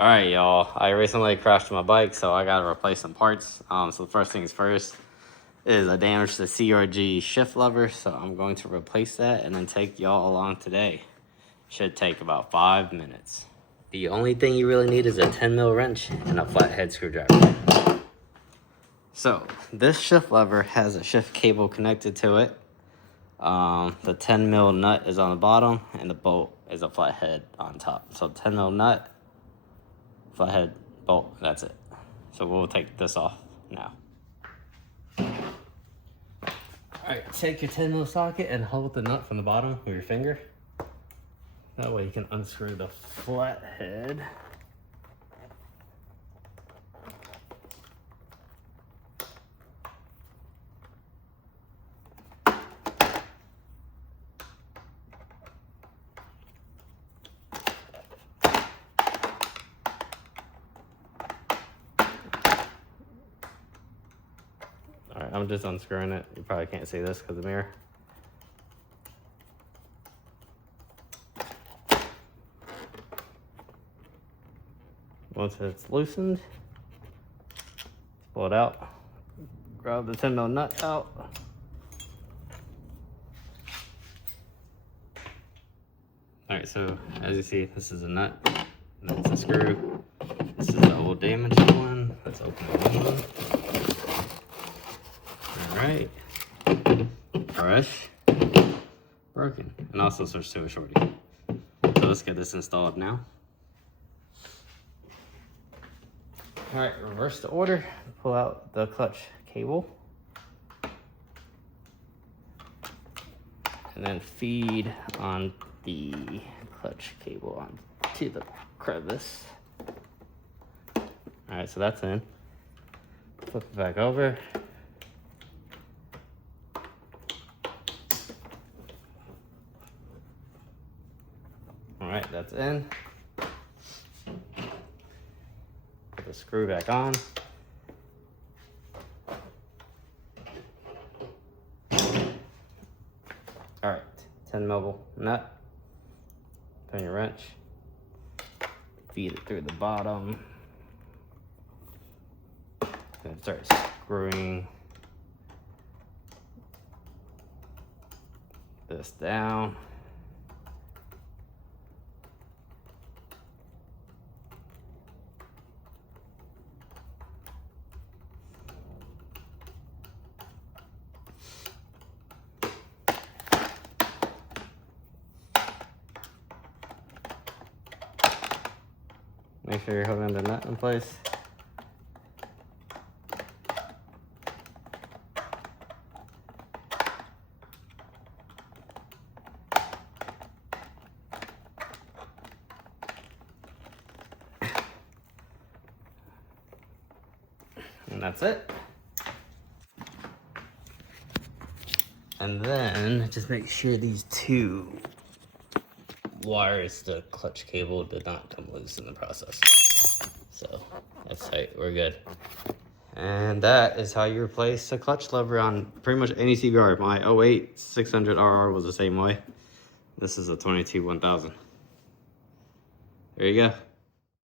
Alright, y'all. I recently crashed my bike, so I gotta replace some parts. So the first things first is I damaged the CRG shift lever, so I'm going to replace that and then take y'all along today. Should take about 5 minutes. The only thing you really need is a 10mm wrench and a flathead screwdriver. So this shift lever has a shift cable connected to it. The 10mm nut is on the bottom and the bolt is a flathead on top. So 10mm nut, flathead, bolt, that's it. So we'll take this off now. Alright, take your 10mm socket and hold the nut from the bottom with your finger. That way you can unscrew the flathead. Alright, I'm just unscrewing it. You probably can't see this because of the mirror. Once it's loosened, pull it out. Grab the 10mm nut out. Alright, so as you see, this is a nut. That's a screw. This is the old damaged one. Let's open the new one. Alright. Fresh. Broken. And also switch to a shorty. So let's get this installed now. Alright, reverse the order. Pull out the clutch cable. And then feed on the clutch cable onto the crevice. Alright, so that's in. Flip it back over. Alright, that's in. Put the screw back on. Alright, 10mm nut. Turn your wrench. Feed it through the bottom. And start screwing this down. Make sure you're holding the nut in place. And that's it. And then just make sure these two wires, the clutch cable, did not come loose in the process. So that's tight, we're good. And that is how you replace a clutch lever on pretty much any CBR. My 08 600RR was the same way. This is a 22 1000. There you go.